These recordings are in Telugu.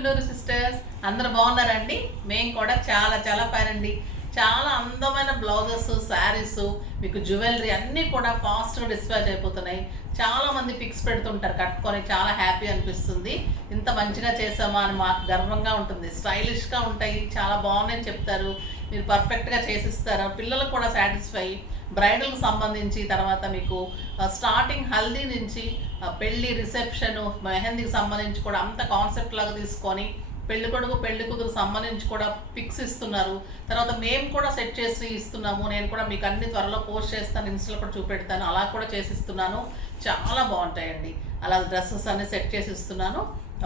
చుండూరు సిస్టర్స్ అందరూ బాగున్నారండి. మేము కూడా చాలా చాలా ఫైన్ అండి. చాలా అందమైన బ్లౌజెస్, శారీస్, మీకు జ్యువెలరీ అన్నీ కూడా ఫాస్ట్గా డిస్పాచ్ అయిపోతున్నాయి. చాలామంది పిక్స్ పెడుతుంటారు కట్టుకొని, చాలా హ్యాపీ అనిపిస్తుంది. ఇంత మంచిగా చేసామా అని మాకు గర్వంగా ఉంటుంది. స్టైలిష్గా ఉంటాయి, చాలా బాగున్నాయని చెప్తారు. మీరు పర్ఫెక్ట్గా చేసిస్తారు, పిల్లలకు కూడా సాటిస్ఫై. బ్రైడల్కి సంబంధించి తర్వాత మీకు స్టార్టింగ్ హల్దీ నుంచి పెళ్ళి, రిసెప్షన్, మెహందీకి సంబంధించి కూడా అంత కాన్సెప్ట్ లాగా తీసుకొని పెళ్లి కొడుకు పెళ్లి కూతురు సంబంధించి కూడా పిక్స్ ఇస్తున్నారు. తర్వాత మేము కూడా సెట్ చేసి ఇస్తున్నాము. నేను కూడా మీకు అన్ని త్వరలో పోస్ట్ చేస్తాను, ఇన్స్టాలో కూడా చూపెడతాను. అలా కూడా చేసిస్తున్నాను. చాలా బాగుంటాయండి. అలా డ్రెస్సెస్ అన్ని సెట్ చేసి ఇస్తున్నాను.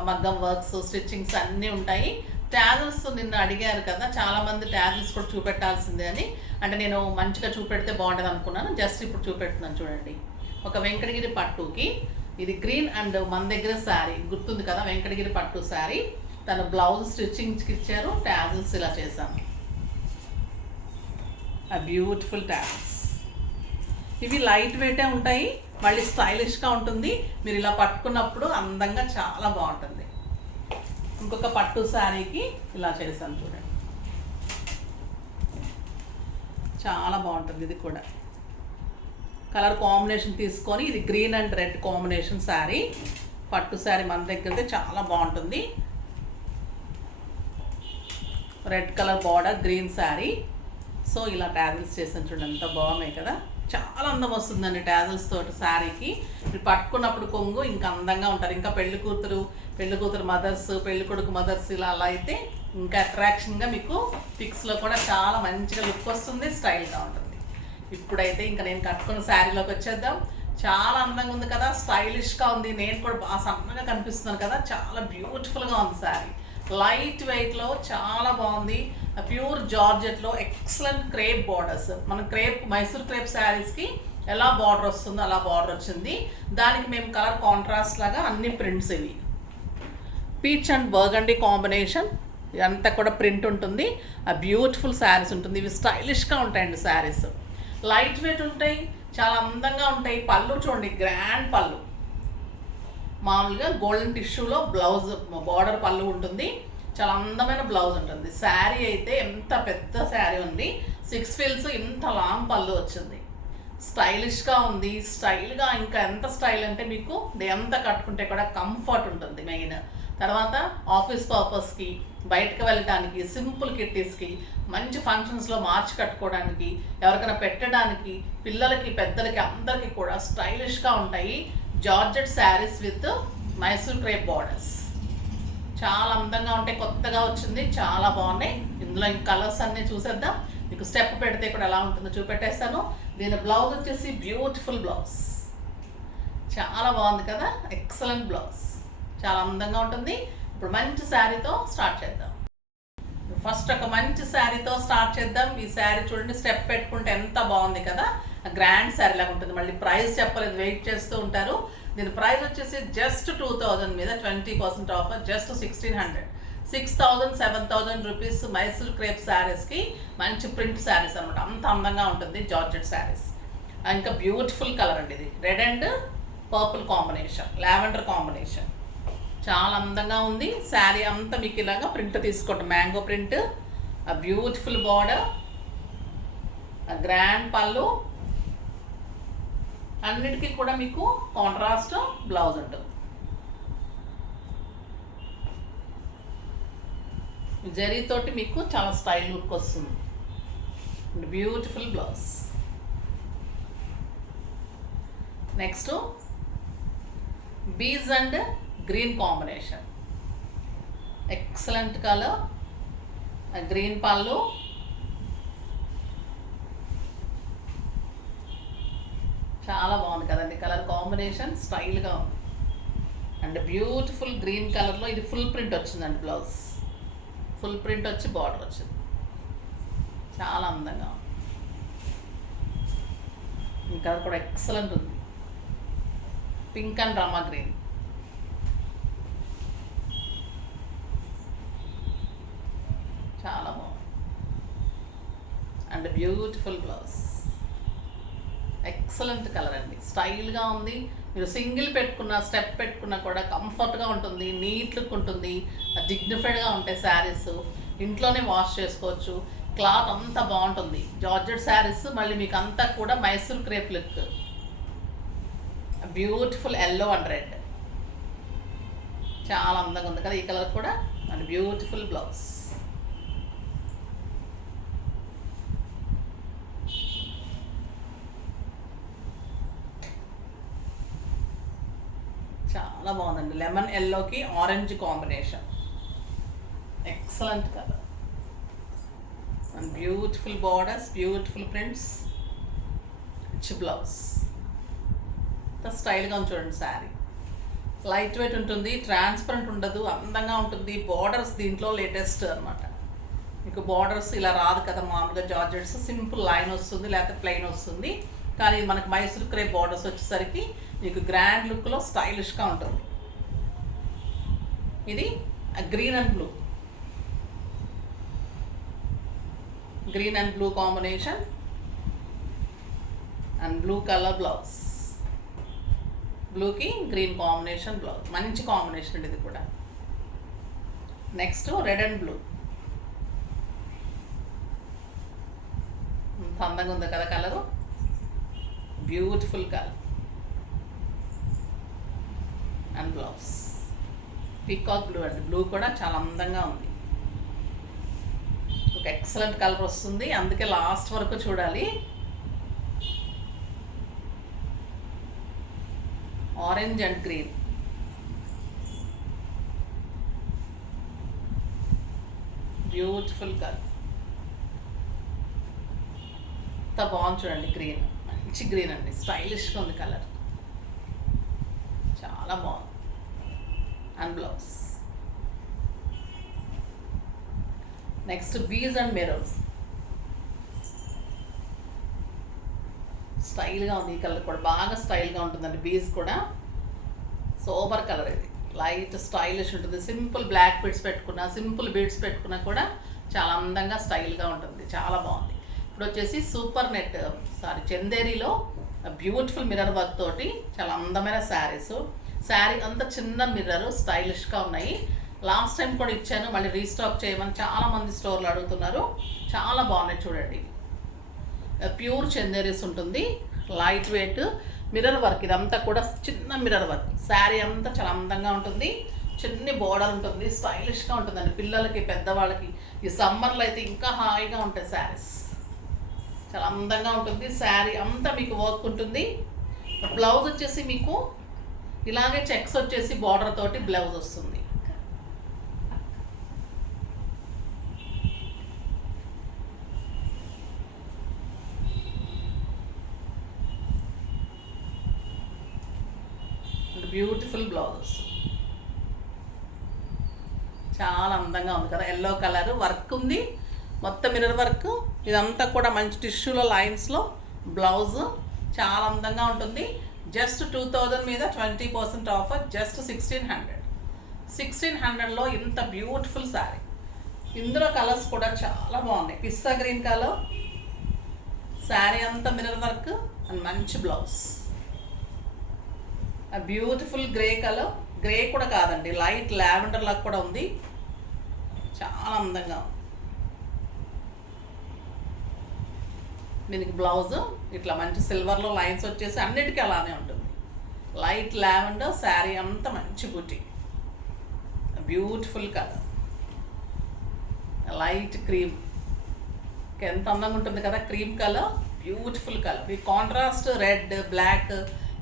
మగ్గం వర్క్స్, స్టిచ్చింగ్స్ అన్నీ ఉంటాయి. ట్యాజల్స్ నిన్న అడిగారు కదా చాలామంది, ట్యాజల్స్ కూడా చూపెట్టాల్సిందే అని. అంటే నేను మంచిగా చూపెడితే బాగుంటుంది అనుకున్నాను. జస్ట్ ఇప్పుడు చూపెడుతున్నాను చూడండి. ఒక వెంకటగిరి పట్టుకి ఇది గ్రీన్ అండ్ మన దగ్గర శారీ గుర్తుంది కదా, వెంకటగిరి పట్టు శారీ. తను బ్లౌజ్ స్టిచ్చింగ్కి ఇచ్చారు, ట్యాజల్స్ ఇలా చేశాను. ఆ బ్యూటిఫుల్ ట్యాజల్స్ ఇవి లైట్ వెయిటే ఉంటాయి, మళ్ళీ స్టైలిష్గా ఉంటుంది. మీరు ఇలా పట్టుకున్నప్పుడు అందంగా చాలా బాగుంటుంది. ఇంకొక పట్టు శారీకి ఇలా చేశాను చూడండి, చాలా బాగుంటుంది. ఇది కూడా కలర్ కాంబినేషన్ తీసుకొని, ఇది green and red combination sari, పట్టు శారీ మన దగ్గర చాలా బాగుంటుంది. Red colour border, green sari. So ఇలా ట్యాజల్స్ చేసాను చూడండి, ఎంత బాగున్నాయి కదా. చాలా అందం వస్తుందండి ట్యాజల్స్ తోటి శారీకి. మీరు పట్టుకున్నప్పుడు కొంగు ఇంకా అందంగా ఉంటారు. ఇంకా పెళ్లి కూతురు మదర్స్, పెళ్లి కొడుకు మదర్స్ ఇలా అలా అయితే ఇంకా అట్రాక్షన్గా మీకు పిక్స్లో కూడా చాలా మంచిగా లుక్ వస్తుంది, స్టైల్గా ఉంటుంది. ఇప్పుడైతే ఇంకా నేను కట్టుకున్న శారీలోకి వచ్చేద్దాం. చాలా అందంగా ఉంది కదా, స్టైలిష్గా ఉంది. నేను కూడా బాగా సన్నగా కనిపిస్తున్నాను కదా, చాలా బ్యూటిఫుల్గా ఉంది శారీ. లైట్ వెయిట్లో చాలా బాగుంది. ప్యూర్ జార్జెట్లో ఎక్సలెంట్ క్రేప్ బార్డర్స్. మన మైసూర్ క్రేప్ శారీస్కి ఎలా బార్డర్ వస్తుందో అలా బార్డర్ వచ్చింది. దానికి మేము కలర్ కాంట్రాస్ట్ లాగా అన్ని ప్రింట్స్, ఇవి పీచ్ అండ్ బర్గండీ కాంబినేషన్, ఇదంతా కూడా ప్రింట్ ఉంటుంది. ఆ బ్యూటిఫుల్ శారీస్ ఉంటుంది. ఇవి స్టైలిష్గా ఉంటాయండి శారీస్, లైట్ వెయిట్ ఉంటాయి, చాలా అందంగా ఉంటాయి. పళ్ళు చూడండి, గ్రాండ్ పళ్ళు, మామూలుగా గోల్డెన్ టిష్యూలో బ్లౌజ్ బార్డర్ పళ్ళు ఉంటుంది. చాలా అందమైన బ్లౌజ్ ఉంటుంది. శారీ అయితే ఎంత పెద్ద శారీ ఉంది, 6 ఫిల్స్, ఇంత లాంగ్ పళ్ళు వచ్చింది. స్టైలిష్గా ఉంది, స్టైల్గా. ఇంకా ఎంత స్టైల్ అంటే మీకు ఎంత కట్టుకుంటే కూడా కంఫర్ట్ ఉంటుంది మెయిన్. తర్వాత ఆఫీస్ పర్పస్కి, బయటకు వెళ్ళడానికి, సింపుల్ కిట్టీస్కి, మంచి ఫంక్షన్స్లో మార్చి కట్టుకోవడానికి, ఎవరికైనా పెట్టడానికి, పిల్లలకి పెద్దలకి అందరికీ కూడా స్టైలిష్గా ఉంటాయి. Georgette saris with Mysore crepe borders చాలా అందంగా ఉంటాయి. కొత్తగా వచ్చింది, చాలా బాగున్నాయి. ఇందులో ఇంక కలర్స్ అన్నీ చూసేద్దాం. మీకు స్టెప్ పెడితే కూడా ఎలా ఉంటుందో చూపెట్టేస్తాను. దీని బ్లౌజ్ వచ్చేసి బ్యూటిఫుల్ బ్లౌజ్, చాలా బాగుంది కదా, ఎక్సలెంట్ బ్లౌజ్, చాలా అందంగా ఉంటుంది. ఇప్పుడు మంచి శారీతో స్టార్ట్ చేద్దాం. ఫస్ట్ ఒక మంచి శారీతో స్టార్ట్ చేద్దాం. ఈ శారీ చూడండి, స్టెప్ పెట్టుకుంటే ఎంత బాగుంది కదా, గ్రాండ్ శారీ లాగా ఉంటుంది. మళ్ళీ ప్రైస్ చెప్పలేదు, వెయిట్ చేస్తూ ఉంటారు. దీని ప్రైస్ వచ్చేసి జస్ట్ 2000 మీద 20% offer, just 1600, 6000, 7000 rupees. Mysore crepe శారీస్కి మంచి ప్రింట్ శారీస్ అనమాట, అంత అందంగా ఉంటుంది. జార్జెట్ శారీస్. ఇంకా బ్యూటిఫుల్ కలర్ అండి, ఇది red and purple combination, lavender combination, చాలా అందంగా ఉంది. శారీ అంతా మీకు ఇలాగా ప్రింట్ తీసుకోండి, మ్యాంగో ప్రింట్, ఆ బ్యూటిఫుల్ బార్డర్, ఆ గ్రాండ్ పళ్ళు, అన్నిటికీ కూడా మీకు కాంట్రాస్ట్ బ్లౌజ్ ఉంటుంది. జరీతోటి మీకు చాలా స్టైల్ లుక్ వస్తుంది. Beautiful blouse. Next beige and green combination, excellent colour, green పళ్ళు, చాలా బాగుంది కదండి కలర్ కాంబినేషన్, స్టైల్గా ఉంది. అండ్ బ్యూటిఫుల్ గ్రీన్ కలర్లో ఇది ఫుల్ ప్రింట్ వచ్చిందండి. బ్లౌజ్ ఫుల్ ప్రింట్ వచ్చి బార్డర్ వచ్చింది, చాలా అందంగా ఉంది. ఈ కలర్ కూడా ఎక్సలెంట్ ఉంది, పింక్ అండ్ రామా గ్రీన్, చాలా బాగుంది. And beautiful blouse, excellent colour అండి, స్టైల్గా ఉంది. మీరు సింగిల్ పెట్టుకున్న స్టెప్ పెట్టుకున్నా కూడా కంఫర్ట్గా ఉంటుంది, నీట్ లుక్ ఉంటుంది, డిగ్నిఫైడ్గా ఉంటాయి శారీస్. ఇంట్లోనే వాష్ చేసుకోవచ్చు. క్లాత్ అంతా బాగుంటుంది. జార్జెట్ శారీస్ మళ్ళీ మీకు అంతా కూడా Mysore crepe look. Beautiful yellow and red, చాలా అందంగా ఉంది కదా ఈ కలర్ కూడా. And beautiful blouse. చాలా బాగుందండి. లెమన్ ఎల్లోకి orange combination, excellent colour. And beautiful borders, beautiful prints, rich blouse. స్టైల్గా ఉంది చూడండి శారీ. లైట్ వెయిట్ ఉంటుంది, ట్రాన్స్పరెంట్ ఉండదు, అందంగా ఉంటుంది. బార్డర్స్ దీంట్లో లేటెస్ట్ అనమాట. మీకు బార్డర్స్ ఇలా రాదు కదా మామూలుగా జార్జెట్స్, సింపుల్ లైన్ వస్తుంది లేకపోతే ప్లెయిన్ వస్తుంది. కానీ మనకు మైసూర్ క్రేప్ బార్డర్స్ వచ్చేసరికి మీకు గ్రాండ్ లుక్లో స్టైలిష్గా ఉంటుంది. ఇది green and blue, green and blue combination and blue colour blouse. బ్లూకి గ్రీన్ కాంబినేషన్ బ్లౌజ్, మంచి కాంబినేషన్ అండి ఇది కూడా. Next red and blue. అందంగా ఉంది కదా colour, beautiful colour. And blouse peacock blue అండి. బ్లూ కూడా చాలా అందంగా ఉంది. ఒక ఎక్సలెంట్ కలర్ వస్తుంది, అందుకే లాస్ట్ వరకు చూడాలి. Orange and green, beautiful colour. ఎంత బాగుంది చూడండి. గ్రీన్, మంచి గ్రీన్ అండి, స్టైలిష్గా ఉంది కలర్, చాలా బాగుంది. And blouse. Next beige and maroons. స్టైల్గా ఉంది ఈ కలర్ కూడా, బాగా స్టైల్గా ఉంటుందండి. బీజ్ కూడా సోబర్ కలర్, ఇది లైట్ స్టైలిష్ ఉంటుంది. సింపుల్ బ్లాక్ బీడ్స్ పెట్టుకున్నా, సింపుల్ బీడ్స్ పెట్టుకున్నా కూడా చాలా అందంగా స్టైల్గా ఉంటుంది, చాలా బాగుంది. ఇప్పుడు వచ్చేసి సూపర్ నెట్ చందేరిలో బ్యూటిఫుల్ మిర్రర్ వర్క్ తోటి చాలా అందమైన శారీస్. శారీ అంతా చిన్న మిర్రర్, స్టైలిష్గా ఉన్నాయి. లాస్ట్ టైం కూడా ఇచ్చాను, మళ్ళీ రీస్టాక్ చేయమని చాలామంది స్టోర్లు అడుగుతున్నారు. చాలా బాగున్నాయి చూడండి. ప్యూర్ చందేరీస్ ఉంటుంది, లైట్ వెయిట్ మిర్రర్ వర్క్. ఇదంతా కూడా చిన్న మిర్రర్ వర్క్. శారీ అంతా చాలా అందంగా ఉంటుంది, చిన్ని బోర్డర్ ఉంటుంది, స్టైలిష్గా ఉంటుందండి. పిల్లలకి పెద్దవాళ్ళకి ఈ సమ్మర్లో అయితే ఇంకా హాయిగా ఉంటాయి శారీస్, చాలా అందంగా ఉంటుంది. శారీ అంతా మీకు వర్క్ ఉంటుంది. బ్లౌజ్ వచ్చేసి మీకు ఇలాగే చెక్స్ వచ్చేసి బార్డర్ తోటి బ్లౌజ్ వస్తుంది. బ్యూటిఫుల్ బ్లౌజెస్, చాలా అందంగా ఉంది కదా. ఎల్లో కలర్ వర్క్ ఉంది, మొత్తం మిర్రర్ వర్క్. ఇదంతా కూడా మంచి టిష్యూలో లైన్స్లో బ్లౌజ్, చాలా అందంగా ఉంటుంది. జస్ట్ 2000 మీద 20% ఆఫర్, జస్ట్ 1600. 1600లో ఇంత బ్యూటిఫుల్ శారీ. ఇందులో కలర్స్ కూడా చాలా బాగున్నాయి. పిస్తా గ్రీన్ కలర్, శారీ అంతా మిర్రర్ వర్క్ అండ్ మంచి blouse. Beautiful grey colour, grey కూడా కాదండి, లైట్ లావెండర్ లాగా కూడా ఉంది, చాలా అందంగా ఉంది. దీనికి బ్లౌజ్ ఇట్లా మంచి సిల్వర్లో లైన్స్ వచ్చేసి అన్నిటికీ అలానే ఉంటుంది. లైట్ లావెండర్, శారీ అంతా మంచి బూటీ, బ్యూటిఫుల్ కలర్. లైట్ క్రీమ్, ఎంత అందంగా ఉంటుంది కదా క్రీమ్ కలర్, బ్యూటిఫుల్ కలర్. ఈ contrast red, black,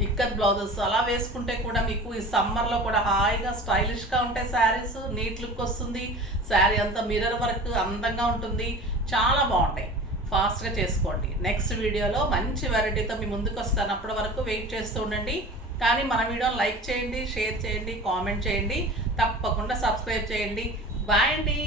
ikat blouses అలా వేసుకుంటే కూడా మీకు ఈ సమ్మర్లో కూడా హాయిగా స్టైలిష్గా ఉంటాయి శారీస్. నీట్ లుక్ వస్తుంది. శారీ అంతా మిర్రర్ వర్క్ అందంగా ఉంటుంది, చాలా బాగుంటాయి. ఫాస్ట్గా చేసుకోండి. నెక్స్ట్ వీడియోలో మంచి వెరైటీతో మీ ముందుకు వస్తాను. అప్పటి వరకు వెయిట్ చేస్తూ ఉండండి. కానీ మన వీడియోని లైక్ చేయండి, షేర్ చేయండి, కామెంట్ చేయండి, తప్పకుండా సబ్స్క్రైబ్ చేయండి. బాయ్ అండి.